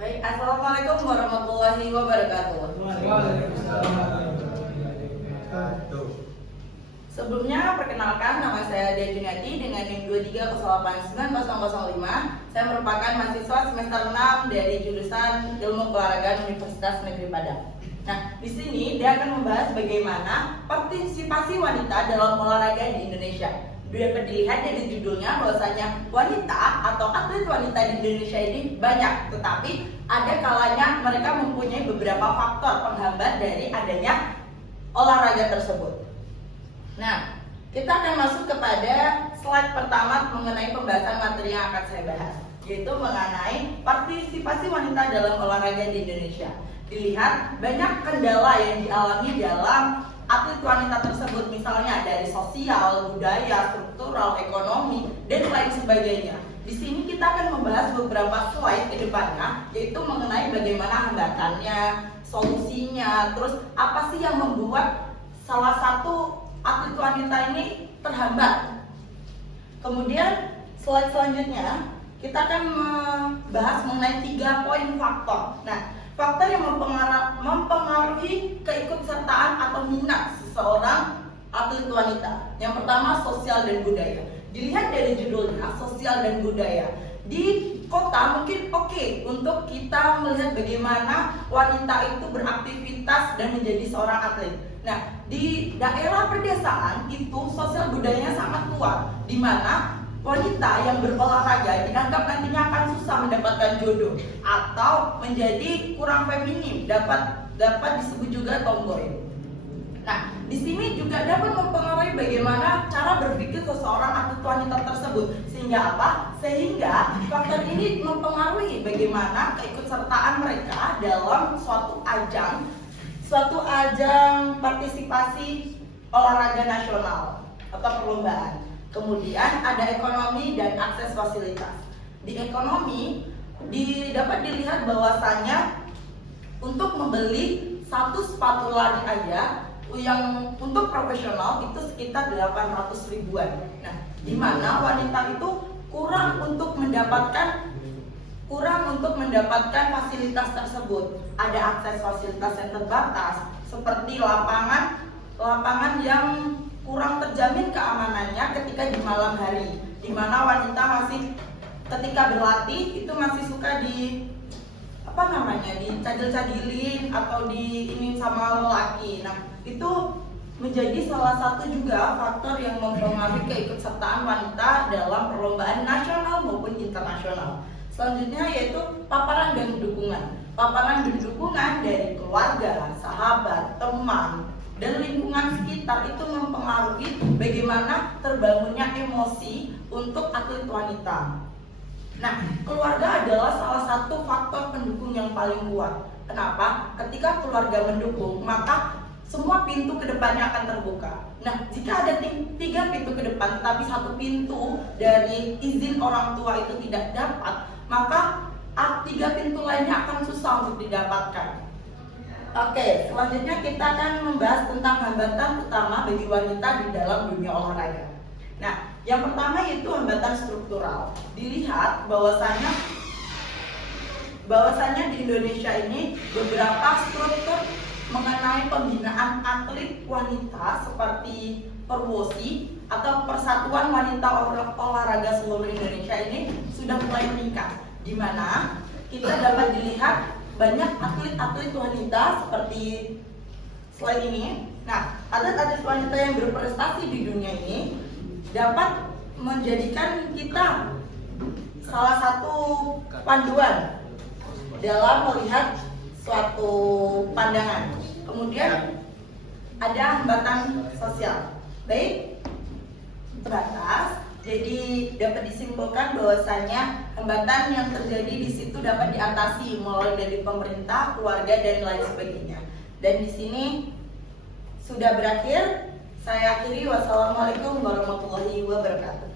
Baik, Assalamualaikum warahmatullahi wabarakatuh. Sebelumnya, perkenalkan nama saya Dia Juniati dengan NIM 230899005. Saya merupakan mahasiswa semester 6 dari jurusan Ilmu Keolahragaan Universitas Negeri Padang. Nah, di sini dia akan membahas bagaimana partisipasi wanita dalam olahraga di Indonesia. Dapat dilihat dari judulnya bahwasanya wanita atau atlet wanita di Indonesia ini banyak, tetapi ada kalanya mereka mempunyai beberapa faktor penghambat dari adanya olahraga tersebut. Nah, kita akan masuk kepada slide pertama mengenai pembahasan materi yang akan saya bahas, yaitu mengenai partisipasi wanita dalam olahraga di Indonesia. Dilihat banyak kendala yang dialami dalam atlet wanita tersebut, misalnya dari sosial, budaya, struktural, ekonomi, dan lain sebagainya. Di sini kita akan membahas beberapa slide ke depannya, yaitu mengenai bagaimana hambatannya, solusinya, terus apa sih yang membuat salah satu atlet wanita ini terhambat. Kemudian slide selanjutnya kita akan membahas mengenai 3 poin faktor. Nah, faktor yang mempengaruhi keikutsertaan atau minat seseorang atlet wanita. Yang pertama, sosial dan budaya. Dilihat dari judulnya, sosial dan budaya. Di kota mungkin oke untuk kita melihat bagaimana wanita itu beraktivitas dan menjadi seorang atlet. Nah, di daerah pedesaan itu sosial budayanya sangat kuat, di mana wanita yang berolahraga dianggap nantinya akan susah mendapatkan jodoh atau menjadi kurang feminim, dapat disebut juga tomboy. Nah, di sini juga dapat mempengaruhi bagaimana cara berpikir seseorang atlet wanita tersebut. Sehingga apa? Sehingga faktor ini mempengaruhi bagaimana keikutsertaan mereka dalam suatu ajang partisipasi olahraga nasional atau perlombaan. Kemudian ada ekonomi dan akses fasilitas. Di ekonomi dapat dilihat bahwasanya untuk membeli satu sepatu lari aja yang untuk profesional itu sekitar 800 ribuan. Nah, di mana wanita itu kurang untuk mendapatkan fasilitas tersebut. Ada akses fasilitas yang terbatas seperti lapangan yang kurang terjamin keamanannya ketika di malam hari, di mana wanita masih ketika berlatih itu masih suka dicadil-cadilin atau diinin sama lelaki. Nah, itu menjadi salah satu juga faktor yang mempengaruhi keikutsertaan wanita dalam perlombaan nasional maupun internasional. Selanjutnya yaitu paparan dan dukungan. Paparan dan dukungan dari keluarga, sahabat, teman, dan lingkungan sekitar itu mempengaruhi bagaimana terbangunnya emosi untuk atlet wanita. Nah, keluarga adalah salah satu faktor pendukung yang paling kuat. Kenapa? Ketika keluarga mendukung, maka semua pintu ke depannya akan terbuka. Nah, jika ada 3 pintu ke depan, tapi 1 pintu dari izin orang tua itu tidak dapat, maka 3 pintu lainnya akan susah untuk didapatkan. Oke, selanjutnya kita akan membahas tentang hambatan utama bagi wanita di dalam dunia olahraga. Nah, yang pertama yaitu hambatan struktural. Dilihat bahwasanya di Indonesia ini beberapa struktur mengenai pembinaan atlet wanita seperti Perwosi atau Persatuan Wanita Olahraga Seluruh Indonesia ini sudah mulai meningkat, di mana kita dapat dilihat banyak atlet-atlet wanita seperti slide ini. Nah, atlet-atlet wanita yang berprestasi di dunia ini dapat menjadikan kita salah satu panduan dalam melihat suatu pandangan. Kemudian ada hambatan sosial. Baik, terbatas. Jadi dapat disimpulkan bahwasanya hambatan yang terjadi di situ dapat diatasi mulai dari pemerintah, keluarga, dan lain sebagainya. Dan di sini sudah berakhir. Saya akhiri. Wassalamualaikum warahmatullahi wabarakatuh.